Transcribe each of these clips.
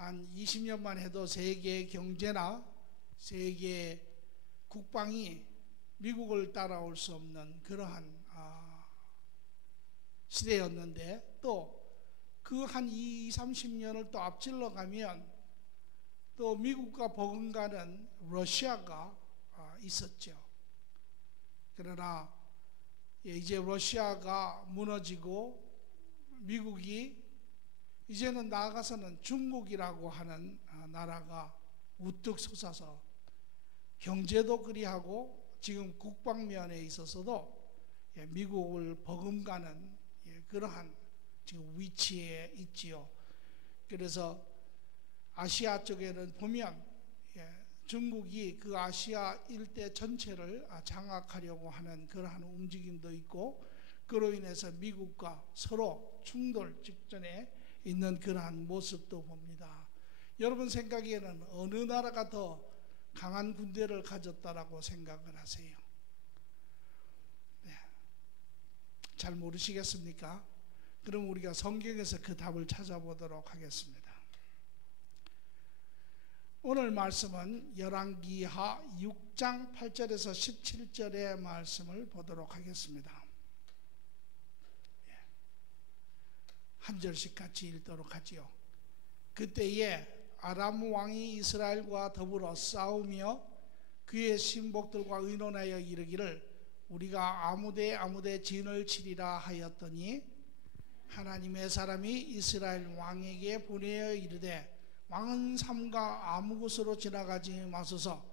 한 20년만 해도 세계 경제나 세계 국방이 미국을 따라올 수 없는 그러한 시대였는데, 또 그 한 20, 30년을 또 앞질러 가면 또 미국과 버금가는 러시아가 있었죠. 그러나 이제 러시아가 무너지고 미국이 이제는 나아가서는 중국이라고 하는 나라가 우뚝 솟아서 경제도 그리하고 지금 국방면에 있어서도 미국을 버금가는 그러한 지금 위치에 있지요. 그래서 아시아 쪽에는 보면 중국이 그 아시아 일대 전체를 장악하려고 하는 그러한 움직임도 있고, 그로 인해서 미국과 서로 충돌 직전에 있는 그러한 모습도 봅니다. 여러분 생각에는 어느 나라가 더 강한 군대를 가졌다라고 생각을 하세요? 네. 잘 모르시겠습니까? 그럼 우리가 성경에서 그 답을 찾아보도록 하겠습니다. 오늘 말씀은 열왕기하 6장 8절에서 17절의 말씀을 보도록 하겠습니다. 한 절씩 같이 읽도록 하지요. 그때에 아람 왕이 이스라엘과 더불어 싸우며 그의 신복들과 의논하여 이르기를 우리가 아무데 진을 치리라 하였더니, 하나님의 사람이 이스라엘 왕에게 보내어 이르되 왕은 삼가 아무 곳으로 지나가지 마소서,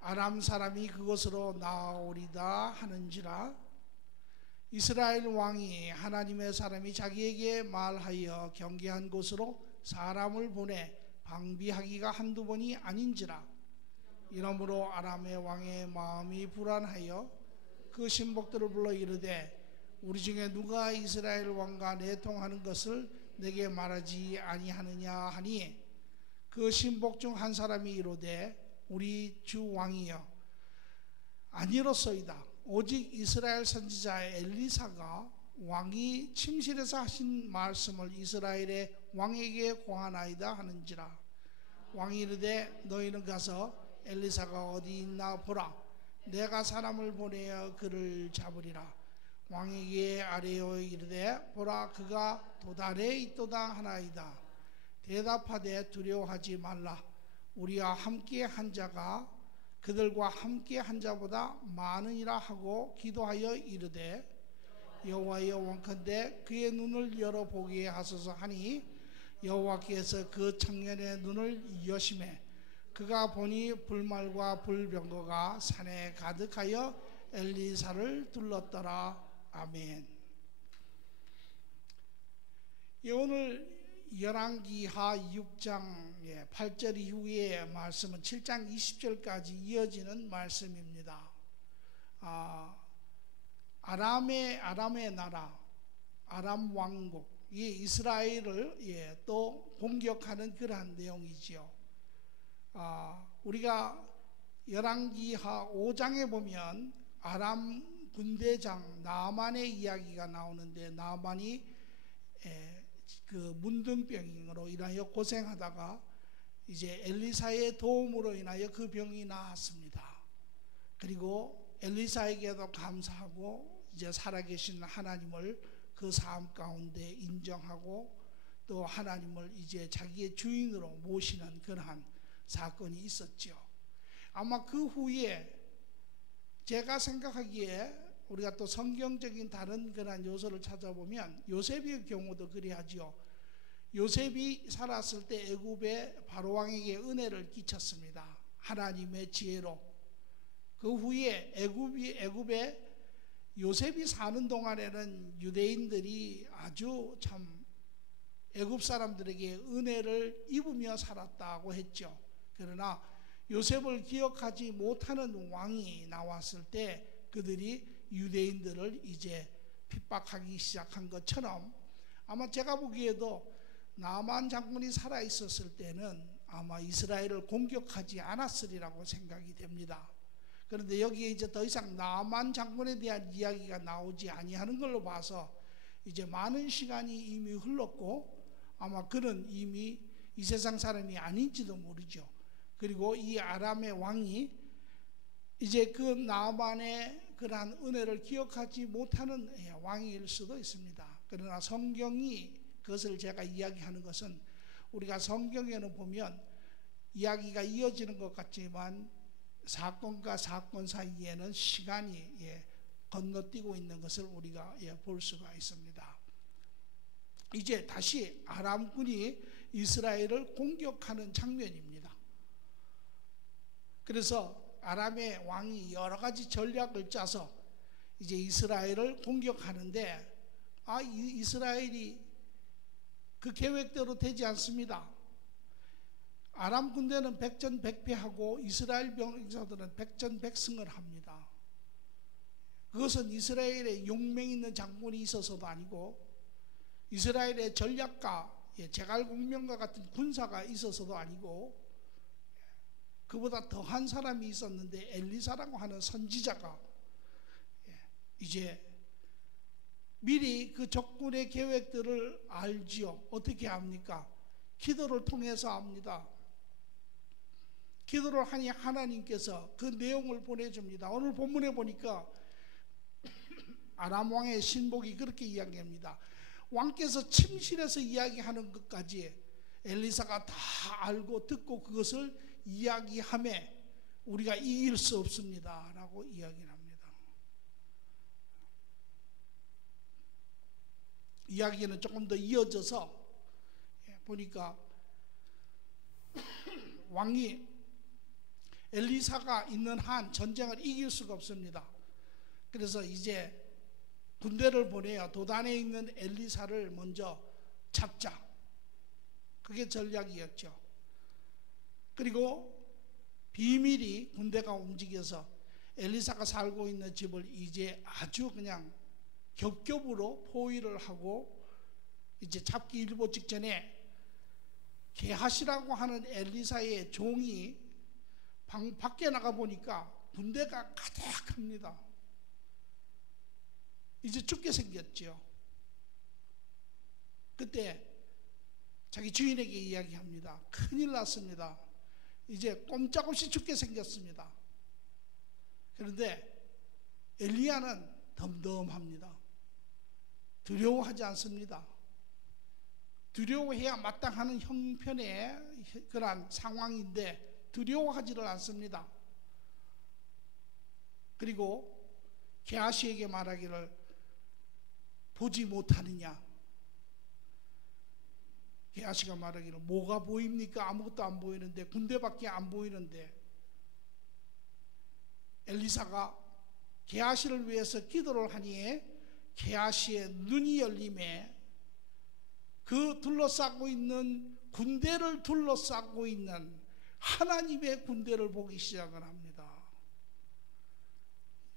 아람 사람이 그곳으로 나오리다 하는지라. 이스라엘 왕이 하나님의 사람이 자기에게 말하여 경계한 곳으로 사람을 보내 방비하기가 한두 번이 아닌지라. 이러므로 아람의 왕의 마음이 불안하여 그 신복들을 불러 이르되 우리 중에 누가 이스라엘 왕과 내통하는 것을 내게 말하지 아니하느냐 하니, 그 신복 중 한 사람이 이르되 우리 주 왕이여 아니로소이다. 오직 이스라엘 선지자 엘리사가 왕이 침실에서 하신 말씀을 이스라엘의 왕에게 고하나이다 하는지라. 왕이 이르되 너희는 가서 엘리사가 어디 있나 보라. 내가 사람을 보내어 그를 잡으리라. 왕에게 아뢰어 이르되 보라, 그가 도단에 있도다 하나이다. 대답하되 두려워하지 말라. 우리와 함께 한 자가 그들과 함께 한 자보다 많으니라 하고 기도하여 이르되 여호와여 원컨대 그의 눈을 열어보게 하소서 하니, 여호와께서 그 청년의 눈을 여심해 그가 보니 불말과 불병거가 산에 가득하여 엘리사를 둘렀더라. 아멘. 오늘 열왕기하 6장 8절 이후의 말씀은 7장 20절까지 이어지는 말씀입니다. 아람의 나라, 아람 왕국이 이스라엘을 또 공격하는 그러한 내용이지요. 우리가 열왕기하 5장에 보면 아람 군대장 나만의 이야기가 나오는데, 나만이 그 문둥병으로 인하여 고생하다가 이제 엘리사의 도움으로 인하여 그 병이 나았습니다. 그리고 엘리사에게도 감사하고 이제 살아계신 하나님을 그 삶 가운데 인정하고 또 하나님을 이제 자기의 주인으로 모시는 그러한 사건이 있었죠. 아마 그 후에 제가 생각하기에 우리가 또 성경적인 다른 그런 요소를 찾아보면 요셉의 경우도 그리하지요. 요셉이 살았을 때 애굽의 바로왕에게 은혜를 끼쳤습니다. 하나님의 지혜로. 그 후에 애굽에 요셉이 사는 동안에는 유대인들이 아주 참 애굽 사람들에게 은혜를 입으며 살았다고 했죠. 그러나 요셉을 기억하지 못하는 왕이 나왔을 때 그들이 유대인들을 이제 핍박하기 시작한 것처럼, 아마 제가 보기에도 나만 장군이 살아있었을 때는 아마 이스라엘을 공격하지 않았으리라고 생각이 됩니다. 그런데 여기에 이제 더 이상 나만 장군에 대한 이야기가 나오지 아니하는 걸로 봐서 이제 많은 시간이 이미 흘렀고 아마 그는 이미 이 세상 사람이 아닌지도 모르죠. 그리고 이 아람의 왕이 이제 그 나만의 그러한 은혜를 기억하지 못하는 왕일 수도 있습니다. 그러나 성경이 그것을 제가 이야기하는 것은 우리가 성경에는 보면 이야기가 이어지는 것 같지만 사건과 사건 사이에는 시간이 건너뛰고 있는 것을 우리가 볼 수가 있습니다. 이제 다시 아람군이 이스라엘을 공격하는 장면입니다. 그래서 아람의 왕이 여러 가지 전략을 짜서 이제 이스라엘을 공격하는데 이스라엘이 그 계획대로 되지 않습니다. 아람 군대는 백전백패하고 이스라엘 병사들은 백전백승을 합니다. 그것은 이스라엘의 용맹 있는 장군이 있어서도 아니고 이스라엘의 전략가 제갈공명과 같은 군사가 있어서도 아니고 그보다 더한 사람이 있었는데 엘리사라고 하는 선지자가 이제 미리 그 적군의 계획들을 알지요. 어떻게 합니까? 기도를 통해서 압니다. 기도를 하니 하나님께서 그 내용을 보내줍니다. 오늘 본문에 보니까 아람 왕의 신복이 그렇게 이야기합니다. 왕께서 침실에서 이야기하는 것까지 엘리사가 다 알고 듣고 그것을 이야기하매 우리가 이길 수 없습니다 라고 이야기를 합니다. 이야기는 조금 더 이어져서 보니까 왕이 엘리사가 있는 한 전쟁을 이길 수가 없습니다. 그래서 이제 군대를 보내어 도단에 있는 엘리사를 먼저 잡자. 그게 전략이었죠. 그리고 비밀이 군대가 움직여서 엘리사가 살고 있는 집을 이제 아주 그냥 겹겹으로 포위를 하고 이제 잡기 일보 직전에 게하시라고 하는 엘리사의 종이 방 밖에 나가 보니까 군대가 가득합니다. 이제 죽게 생겼죠. 그때 자기 주인에게 이야기합니다. 큰일 났습니다. 이제 꼼짝없이 죽게 생겼습니다. 그런데 엘리야는 덤덤합니다. 두려워하지 않습니다. 두려워해야 마땅하는 형편의 그러한 상황인데 두려워하지를 않습니다. 그리고 게하시에게 말하기를 보지 못하느냐. 게하시가 말하기를 뭐가 보입니까? 아무것도 안 보이는데 군대밖에 안 보이는데. 엘리사가 게하시를 위해서 기도를 하니 게하시의 눈이 열림에 그 둘러싸고 있는 군대를 둘러싸고 있는 하나님의 군대를 보기 시작을 합니다.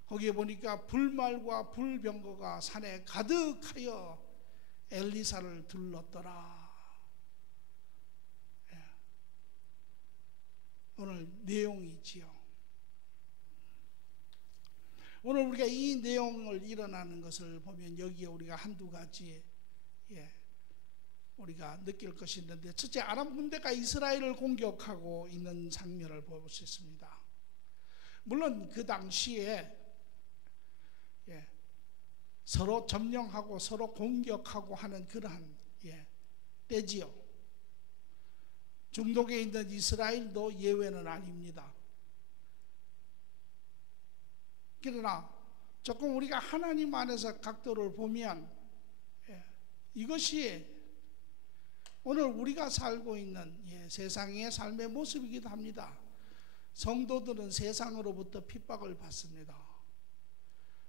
거기에 보니까 불말과 불병거가 산에 가득하여 엘리사를 둘렀더라. 오늘 내용이 있지요. 오늘 우리가 이 내용을 일어나는 것을 보면 여기에 우리가 한두 가지 우리가 느낄 것이 있는데, 첫째, 아람 군대가 이스라엘을 공격하고 있는 장면을 볼 수 있습니다. 물론 그 당시에 서로 점령하고 서로 공격하고 하는 그러한 때지요. 중동에 있는 이스라엘도 예외는 아닙니다. 그러나 조금 우리가 하나님 안에서 각도를 보면 이것이 오늘 우리가 살고 있는 세상의 삶의 모습이기도 합니다. 성도들은 세상으로부터 핍박을 받습니다.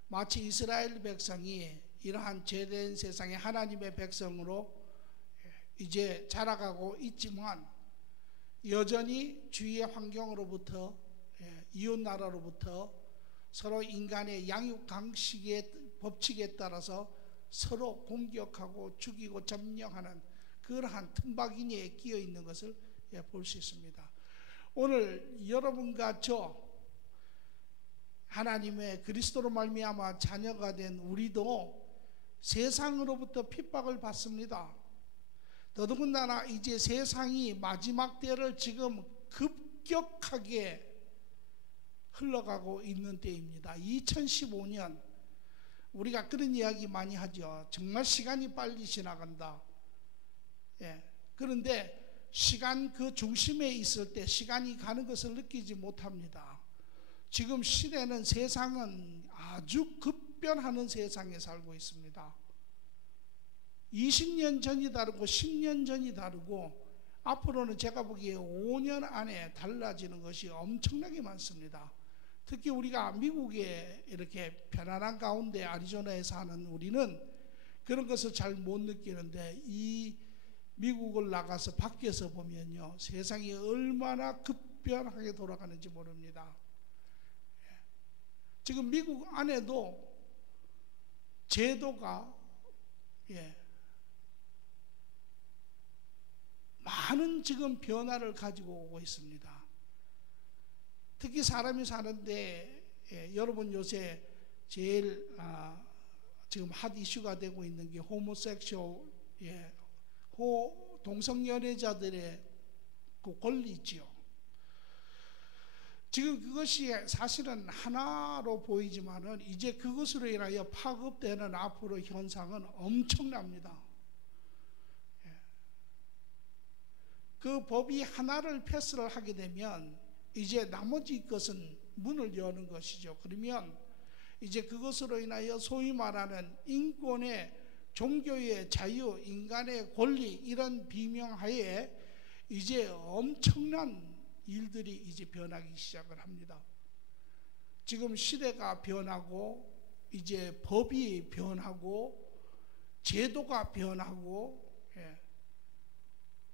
마치 이스라엘 백성이 이러한 죄된 세상의 하나님의 백성으로 이제 자라가고 있지만 여전히 주위의 환경으로부터 이웃나라로부터 서로 인간의 양육 강식의 법칙에 따라서 서로 공격하고 죽이고 점령하는 그러한 틈바구니에 끼어 있는 것을 볼 수 있습니다. 오늘 여러분과 저 하나님의 그리스도로 말미암아 자녀가 된 우리도 세상으로부터 핍박을 받습니다. 더더군다나 이제 세상이 마지막 때를 지금 급격하게 흘러가고 있는 때입니다. 2015년 우리가 그런 이야기 많이 하죠. 정말 시간이 빨리 지나간다. 예. 그런데 시간 그 중심에 있을 때 시간이 가는 것을 느끼지 못합니다. 지금 시대는 세상은 아주 급변하는 세상에 살고 있습니다. 20년 전이 다르고 10년 전이 다르고 앞으로는 제가 보기에 5년 안에 달라지는 것이 엄청나게 많습니다. 특히 우리가 미국에 이렇게 편안한 가운데 애리조나에 사는 우리는 그런 것을 잘 못 느끼는데 이 미국을 나가서 밖에서 보면요, 세상이 얼마나 급변하게 돌아가는지 모릅니다. 지금 미국 안에도 제도가 많은 지금 변화를 가지고 오고 있습니다. 특히 사람이 사는데 여러분 요새 제일 지금 핫 이슈가 되고 있는 게 호모섹슈얼, 동성연애자들의 그 권리지요. 지금 그것이 사실은 하나로 보이지만은 이제 그것으로 인하여 파급되는 앞으로 현상은 엄청납니다. 그 법이 하나를 패스를 하게 되면 이제 나머지 것은 문을 여는 것이죠. 그러면 이제 그것으로 인하여 소위 말하는 인권의, 종교의 자유, 인간의 권리 이런 비명하에 이제 엄청난 일들이 이제 변하기 시작을 합니다. 지금 시대가 변하고 이제 법이 변하고 제도가 변하고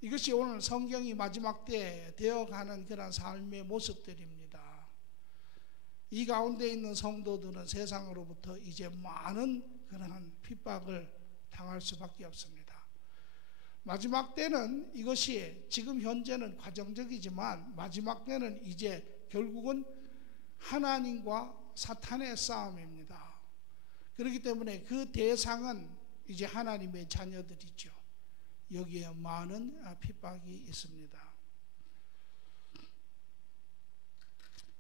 이것이 오늘 성경이 마지막 때 되어가는 그런 삶의 모습들입니다. 이 가운데 있는 성도들은 세상으로부터 이제 많은 그런 핍박을 당할 수밖에 없습니다. 마지막 때는 이것이 지금 현재는 과정적이지만 마지막 때는 이제 결국은 하나님과 사탄의 싸움입니다. 그렇기 때문에 그 대상은 이제 하나님의 자녀들이죠. 여기에 많은 핍박이 있습니다.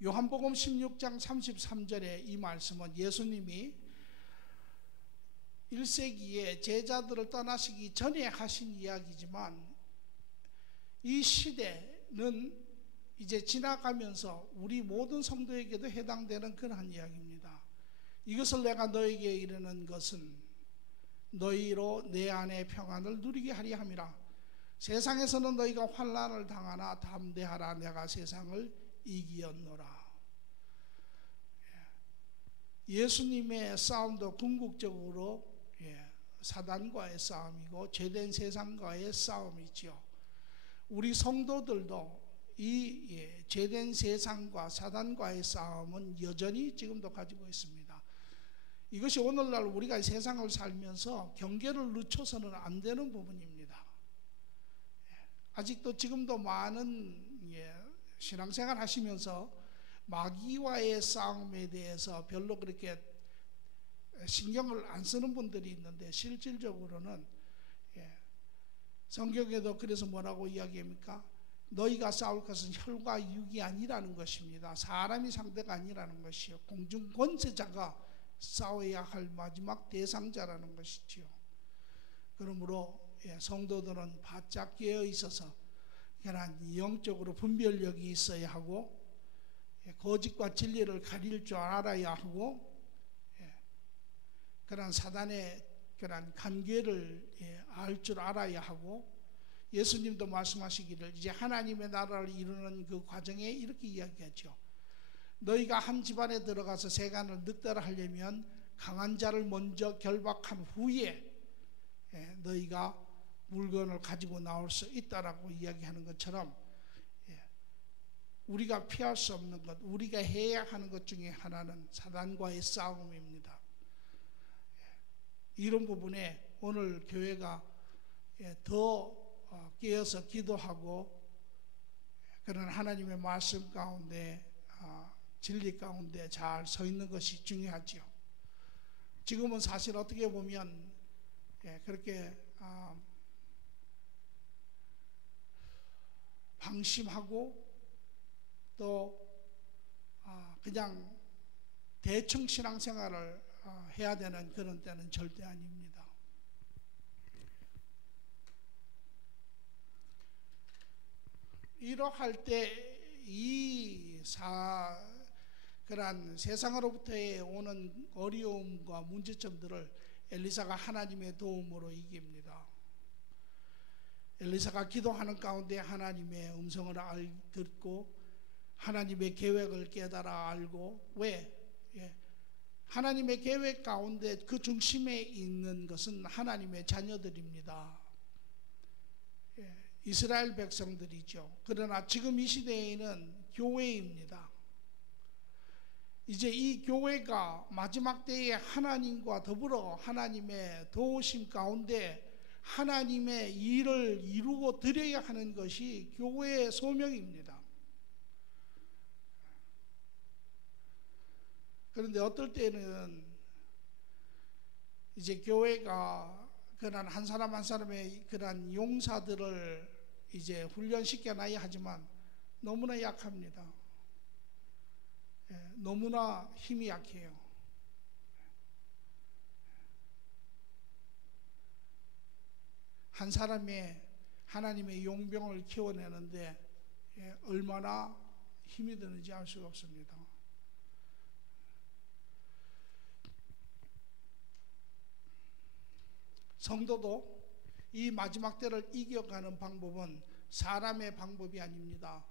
요한복음 16장 33절에 이 말씀은 예수님이 1세기에 제자들을 떠나시기 전에 하신 이야기지만 이 시대는 이제 지나가면서 우리 모든 성도에게도 해당되는 그러한 이야기입니다. 이것을 내가 너에게 이르는 것은 너희로 내 안에 평안을 누리게 하리 함이라. 세상에서는 너희가 환난을 당하나 담대하라. 내가 세상을 이기었노라. 예수님의 싸움도 궁극적으로 사단과의 싸움이고 죄된 세상과의 싸움이지요. 우리 성도들도 이 죄된 세상과 사단과의 싸움은 여전히 지금도 가지고 있습니다. 이것이 오늘날 우리가 세상을 살면서 경계를 늦춰서는 안 되는 부분입니다. 아직도 지금도 많은 신앙생활 하시면서 마귀와의 싸움에 대해서 별로 그렇게 신경을 안 쓰는 분들이 있는데 실질적으로는 성경에도 그래서 뭐라고 이야기합니까? 너희가 싸울 것은 혈과 육이 아니라는 것입니다. 사람이 상대가 아니라는 것이요. 공중 권세자가 싸워야 할 마지막 대상자라는 것이지요. 그러므로 성도들은 바짝 깨어 있어서 그런 영적으로 분별력이 있어야 하고 거짓과 진리를 가릴 줄 알아야 하고 그런 사단의 그런 관계를 알 줄 알아야 하고 예수님도 말씀하시기를 이제 하나님의 나라를 이루는 그 과정에 이렇게 이야기하죠. 너희가 한 집안에 들어가서 세간을 늑대라 하려면 강한 자를 먼저 결박한 후에 너희가 물건을 가지고 나올 수 있다라고 이야기하는 것처럼 우리가 피할 수 없는 것, 우리가 해야 하는 것 중에 하나는 사단과의 싸움입니다. 이런 부분에 오늘 교회가 더 깨어서 기도하고 그런 하나님의 말씀 가운데 진리 가운데 잘 서 있는 것이 중요하죠. 지금은 사실 어떻게 보면 그렇게 방심하고 또 그냥 대충 신앙생활을 해야 되는 그런 때는 절대 아닙니다. 이러할 때 그러한 세상으로부터의 오는 어려움과 문제점들을 엘리사가 하나님의 도움으로 이깁니다. 엘리사가 기도하는 가운데 하나님의 음성을 듣고 하나님의 계획을 깨달아 알고, 왜? 하나님의 계획 가운데 그 중심에 있는 것은 하나님의 자녀들입니다. 이스라엘 백성들이죠. 그러나 지금 이 시대에는 교회입니다. 이제 이 교회가 마지막 때에 하나님과 더불어 하나님의 도우심 가운데 하나님의 일을 이루고 드려야 하는 것이 교회의 소명입니다. 그런데 어떨 때는 이제 교회가 그런 한 사람 한 사람의 그런 용사들을 이제 훈련시켜 놔야 하지만 너무나 약합니다. 너무나 힘이 약해요. 한 사람의 하나님의 용병을 키워내는데 얼마나 힘이 드는지 알 수가 없습니다. 성도도 이 마지막 때를 이겨가는 방법은 사람의 방법이 아닙니다.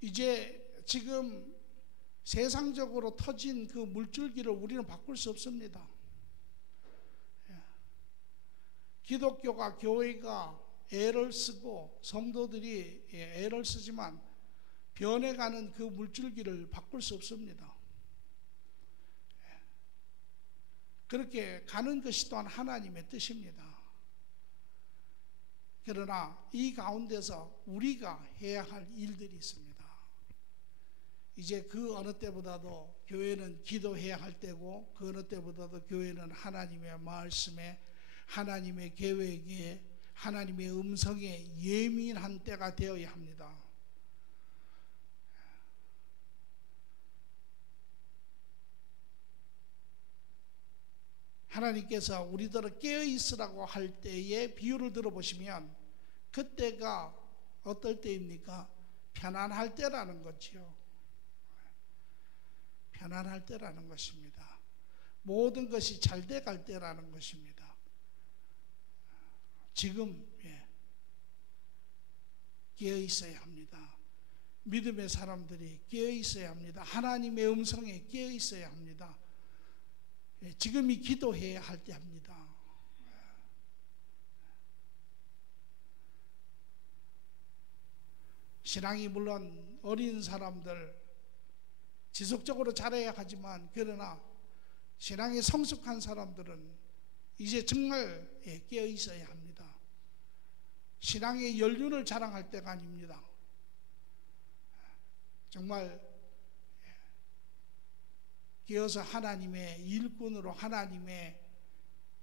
이제 지금 세상적으로 터진 그 물줄기를 우리는 바꿀 수 없습니다. 기독교가, 교회가 애를 쓰고 성도들이 애를 쓰지만 변해가는 그 물줄기를 바꿀 수 없습니다. 그렇게 가는 것이 또한 하나님의 뜻입니다. 그러나 이 가운데서 우리가 해야 할 일들이 있습니다. 이제 그 어느 때보다도 교회는 기도해야 할 때고, 그 어느 때보다도 교회는 하나님의 말씀에, 하나님의 계획에, 하나님의 음성에 예민한 때가 되어야 합니다. 하나님께서 우리들을 깨어있으라고 할 때의 비유를 들어보시면 그때가 어떨 때입니까? 편안할 때라는 거지요. 편안할 때라는 것입니다. 모든 것이 잘 돼갈 때라는 것입니다. 지금 깨어있어야 합니다. 믿음의 사람들이 깨어있어야 합니다. 하나님의 음성에 깨어있어야 합니다. 지금이 기도해야 할 때 합니다. 신앙이 물론 어린 사람들 지속적으로 잘해야 하지만, 그러나 신앙이 성숙한 사람들은 이제 정말 깨어 있어야 합니다. 신앙의 연륜을 자랑할 때가 아닙니다. 정말 깨어서 하나님의 일꾼으로 하나님의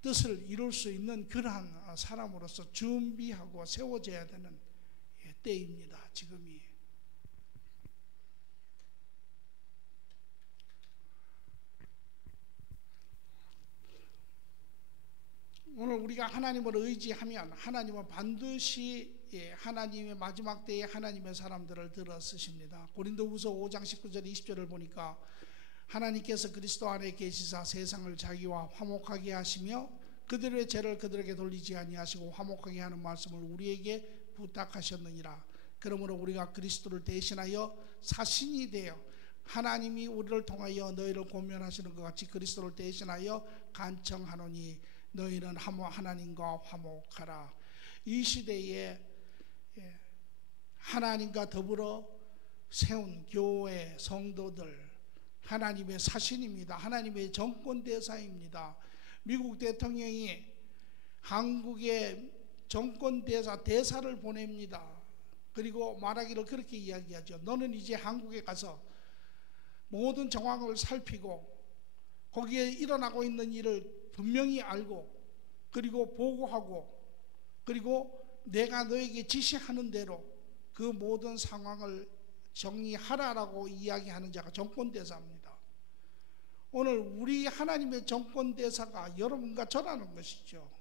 뜻을 이룰 수 있는 그러한 사람으로서 준비하고 세워져야 되는 때입니다. 지금이. 오늘 우리가 하나님을 의지하면 하나님은 반드시 하나님의 마지막 때에 하나님의 사람들을 들어 쓰십니다. 고린도후서 5장 19절 20절을 보니까 하나님께서 그리스도 안에 계시사 세상을 자기와 화목하게 하시며 그들의 죄를 그들에게 돌리지 아니하시고 화목하게 하는 말씀을 우리에게 부탁하셨느니라. 그러므로 우리가 그리스도를 대신하여 사신이 되어 하나님이 우리를 통하여 너희를 권면하시는 것 같이 그리스도를 대신하여 간청하노니 너희는 하나님과 화목하라. 이 시대에 하나님과 더불어 세운 교회 성도들 하나님의 사신입니다. 하나님의 정권대사입니다. 미국 대통령이 한국의 정권대사 대사를 보냅니다. 그리고 말하기를 그렇게 이야기하죠. 너는 이제 한국에 가서 모든 정황을 살피고 거기에 일어나고 있는 일을 분명히 알고 그리고 보고하고, 그리고 내가 너에게 지시하는 대로 그 모든 상황을 정리하라라고 이야기하는 자가 정권대사입니다. 오늘 우리 하나님의 정권대사가 여러분과 저라는 것이죠.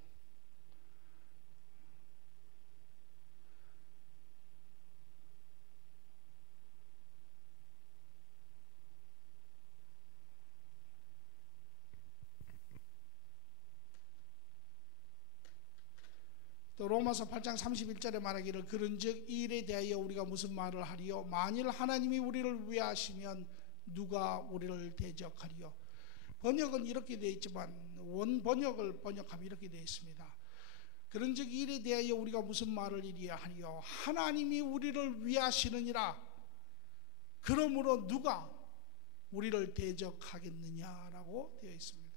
또 로마서 8장 31절에 말하기를 그런즉 이 일에 대하여 우리가 무슨 말을 하리요? 만일 하나님이 우리를 위하시면 누가 우리를 대적하리요? 번역은 이렇게 되어 있지만 원 번역을 번역하면 이렇게 되어 있습니다. 그런즉 이 일에 대하여 우리가 무슨 말을 이리야 하리요? 하나님이 우리를 위하시느니라. 그러므로 누가 우리를 대적하겠느냐라고 되어 있습니다.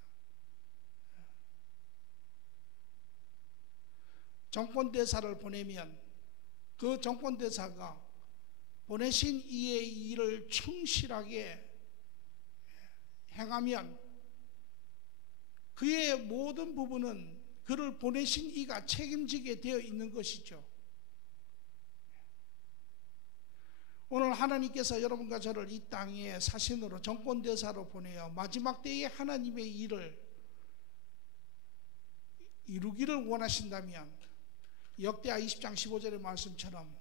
정권대사를 보내면 그 정권대사가 보내신 이의 일을 충실하게 행하면 그의 모든 부분은 그를 보내신 이가 책임지게 되어 있는 것이죠. 오늘 하나님께서 여러분과 저를 이 땅에 사신으로 정권대사로 보내어 마지막 때에 하나님의 일을 이루기를 원하신다면 역대하 20장 15절의 말씀처럼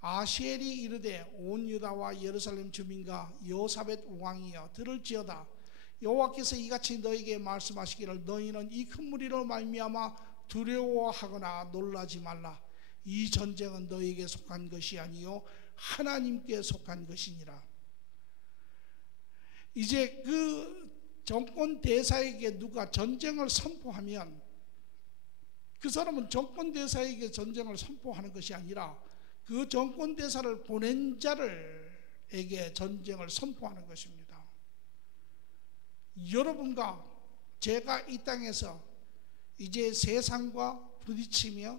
아시엘이 이르되 온 유다와 예루살렘 주민과 여호사벳 왕이여 들을지어다. 여호와께서 이같이 너에게 말씀하시기를 너희는 이 큰 무리로 말미암아 두려워하거나 놀라지 말라. 이 전쟁은 너희에게 속한 것이 아니요 하나님께 속한 것이니라. 이제 그 정권 대사에게 누가 전쟁을 선포하면 그 사람은 정권 대사에게 전쟁을 선포하는 것이 아니라 그 정권 대사를 보낸 자들에게 전쟁을 선포하는 것입니다. 여러분과 제가 이 땅에서 이제 세상과 부딪히며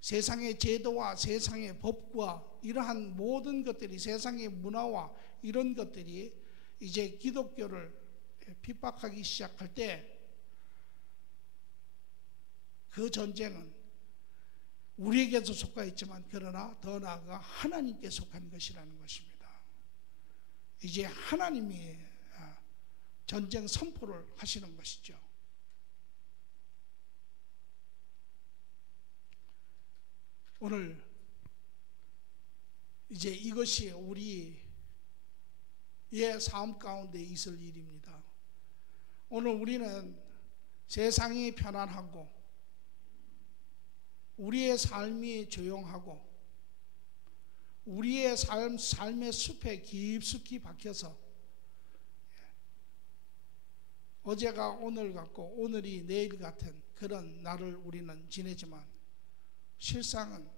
세상의 제도와 세상의 법과 이러한 모든 것들이 세상의 문화와 이런 것들이 이제 기독교를 핍박하기 시작할 때 그 전쟁은 우리에게도 속하 있지만 그러나 더 나아가 하나님께 속한 것이라는 것입니다. 이제 하나님이 전쟁 선포를 하시는 것이죠. 오늘 이제 이것이 우리의 삶 가운데 있을 일입니다. 오늘 우리는 세상이 편안하고 우리의 삶이 조용하고 우리의 삶의 숲에 깊숙이 박혀서 어제가 오늘 같고 오늘이 내일 같은 그런 날을 우리는 지내지만 실상은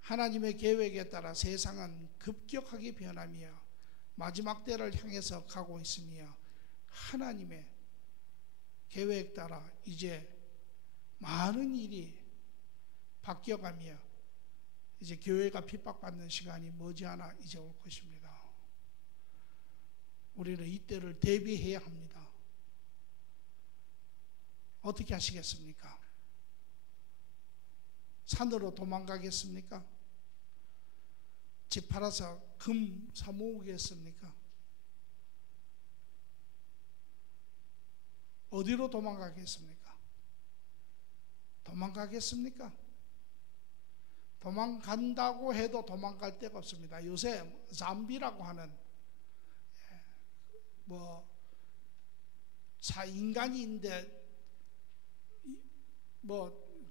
하나님의 계획에 따라 세상은 급격하게 변하며 마지막 때를 향해서 가고 있으며 하나님의 계획에 따라 이제 많은 일이 바뀌어가며 이제 교회가 핍박받는 시간이 머지않아 이제 올 것입니다. 우리는 이때를 대비해야 합니다. 어떻게 하시겠습니까? 산으로 도망가겠습니까? 집 팔아서 금 사모으겠습니까? 어디로 도망가겠습니까? 도망가겠습니까? 도망간다고 해도 도망갈 데가 없습니다. 요새 잠비라고 하는 인간인데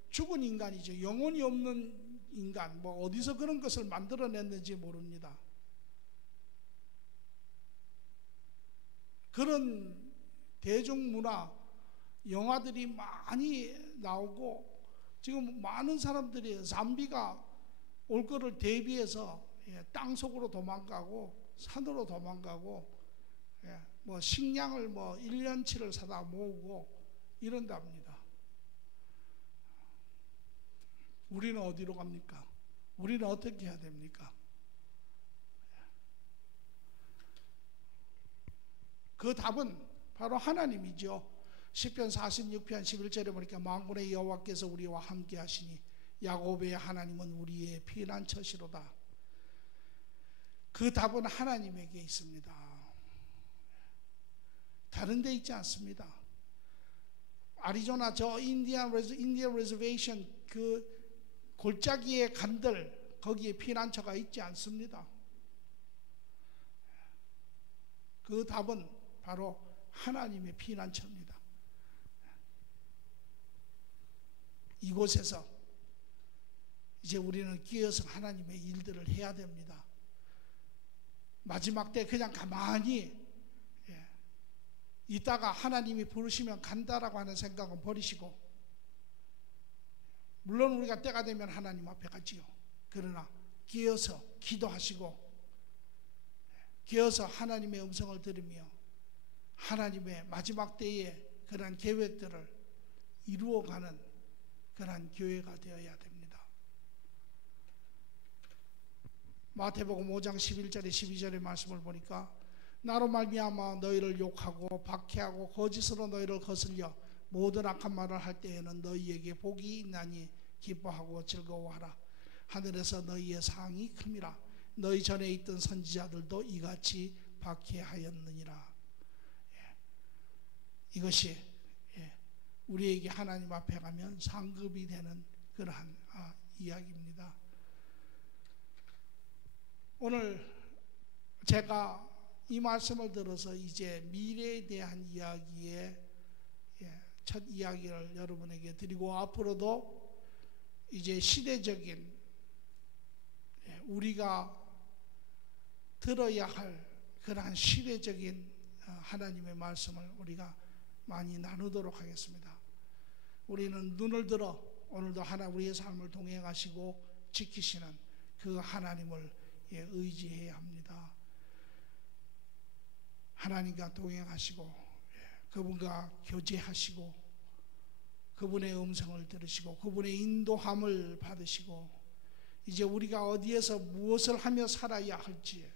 죽은 인간이죠. 영혼이 없는 인간, 어디서 그런 것을 만들어냈는지 모릅니다. 그런 대중문화 영화들이 많이 나오고 지금 많은 사람들이 잠비가 올 거를 대비해서 땅속으로 도망가고 산으로 도망가고 식량을 1년치를 사다 모으고 이런답니다. 우리는 어디로 갑니까? 우리는 어떻게 해야 됩니까? 그 답은 바로 하나님이죠. 시편 46편 11절에 보니까 만군의 여호와께서 우리와 함께 하시니 야곱의 하나님은 우리의 피난처시로다. 그 답은 하나님에게 있습니다. 다른 데 있지 않습니다. 아리조나 저 인디안 레저베이션 그 골짜기의 간들 거기에 피난처가 있지 않습니다. 그 답은 바로 하나님의 피난처입니다. 이곳에서 이제 우리는 끼어서 하나님의 일들을 해야 됩니다. 마지막 때 그냥 가만히 이따가 하나님이 부르시면 간다라고 하는 생각은 버리시고, 물론 우리가 때가 되면 하나님 앞에 가지요. 그러나 끼어서 기도하시고 끼어서 하나님의 음성을 들으며 하나님의 마지막 때의 그러한 계획들을 이루어가는 그러한 교회가 되어야 됩니다. 마태복음 5장 11절에 12절의 말씀을 보니까 나로 말미암아 너희를 욕하고 박해하고 거짓으로 너희를 거슬려 모든 악한 말을 할 때에는 너희에게 복이 있나니 기뻐하고 즐거워하라. 하늘에서 너희의 상이 큼이라. 너희 전에 있던 선지자들도 이같이 박해하였느니라. 이것이 우리에게 하나님 앞에 가면 상급이 되는 그러한 이야기입니다. 오늘 제가 이 말씀을 들어서 이제 미래에 대한 이야기의 첫 이야기를 여러분에게 드리고, 앞으로도 이제 시대적인 우리가 들어야 할 그러한 시대적인 하나님의 말씀을 우리가 많이 나누도록 하겠습니다. 우리는 눈을 들어 오늘도 우리의 삶을 동행하시고 지키시는 그 하나님을 의지해야 합니다. 하나님과 동행하시고 그분과 교제하시고 그분의 음성을 들으시고 그분의 인도함을 받으시고, 이제 우리가 어디에서 무엇을 하며 살아야 할지,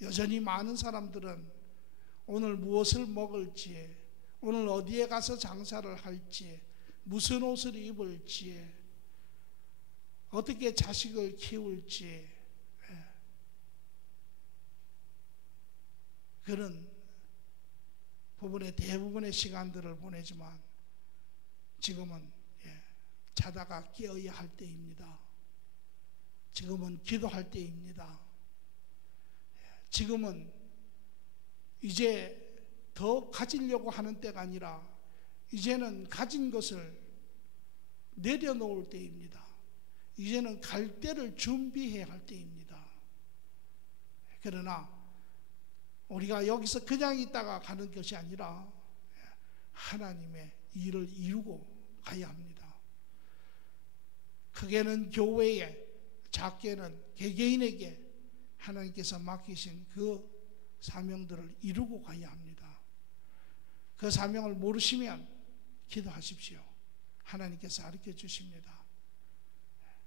여전히 많은 사람들은 오늘 무엇을 먹을지, 오늘 어디에 가서 장사를 할지, 무슨 옷을 입을지, 어떻게 자식을 키울지, 그런 부분의 대부분의 시간들을 보내지만 지금은 자다가 깨어야 할 때입니다. 지금은 기도할 때입니다. 지금은 이제 더 가지려고 하는 때가 아니라 이제는 가진 것을 내려놓을 때입니다. 이제는 갈 때를 준비해야 할 때입니다. 그러나 우리가 여기서 그냥 있다가 가는 것이 아니라 하나님의 일을 이루고 가야 합니다. 크게는 교회에, 작게는 개개인에게 하나님께서 맡기신 그 사명들을 이루고 가야 합니다. 그 사명을 모르시면 기도하십시오. 하나님께서 가르쳐 주십니다.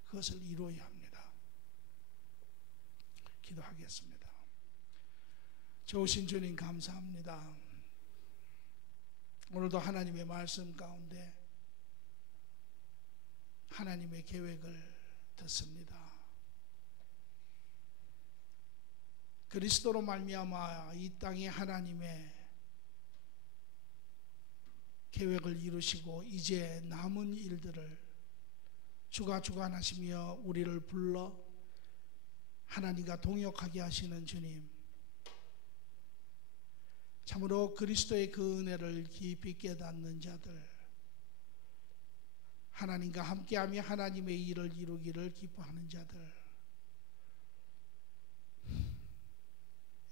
그것을 이루어야 합니다. 기도하겠습니다. 좋으신 주님 감사합니다. 오늘도 하나님의 말씀 가운데 하나님의 계획을 듣습니다. 그리스도로 말미암아 이 땅에 하나님의 계획을 이루시고 이제 남은 일들을 주가 주관하시며 우리를 불러 하나님과 동역하게 하시는 주님, 참으로 그리스도의 그 은혜를 깊이 깨닫는 자들, 하나님과 함께하며 하나님의 일을 이루기를 기뻐하는 자들,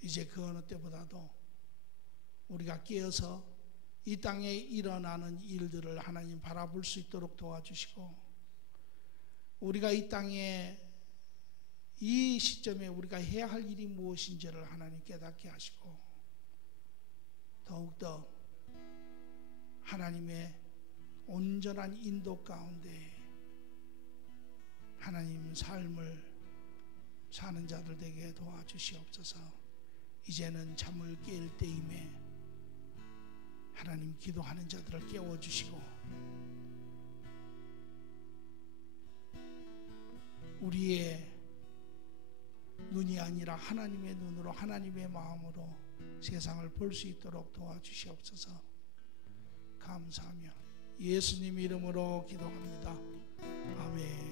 이제 그 어느 때보다도 우리가 깨어서 이 땅에 일어나는 일들을 하나님 바라볼 수 있도록 도와주시고, 우리가 이 땅에 이 시점에 우리가 해야 할 일이 무엇인지를 하나님 깨닫게 하시고, 더욱더 하나님의 온전한 인도 가운데 하나님 삶을 사는 자들 되게 도와주시옵소서. 이제는 잠을 깰 때임에 하나님 기도하는 자들을 깨워주시고 우리의 눈이 아니라 하나님의 눈으로 하나님의 마음으로 세상을 볼 수 있도록 도와주시옵소서. 감사하며 예수님 이름으로 기도합니다. 아멘.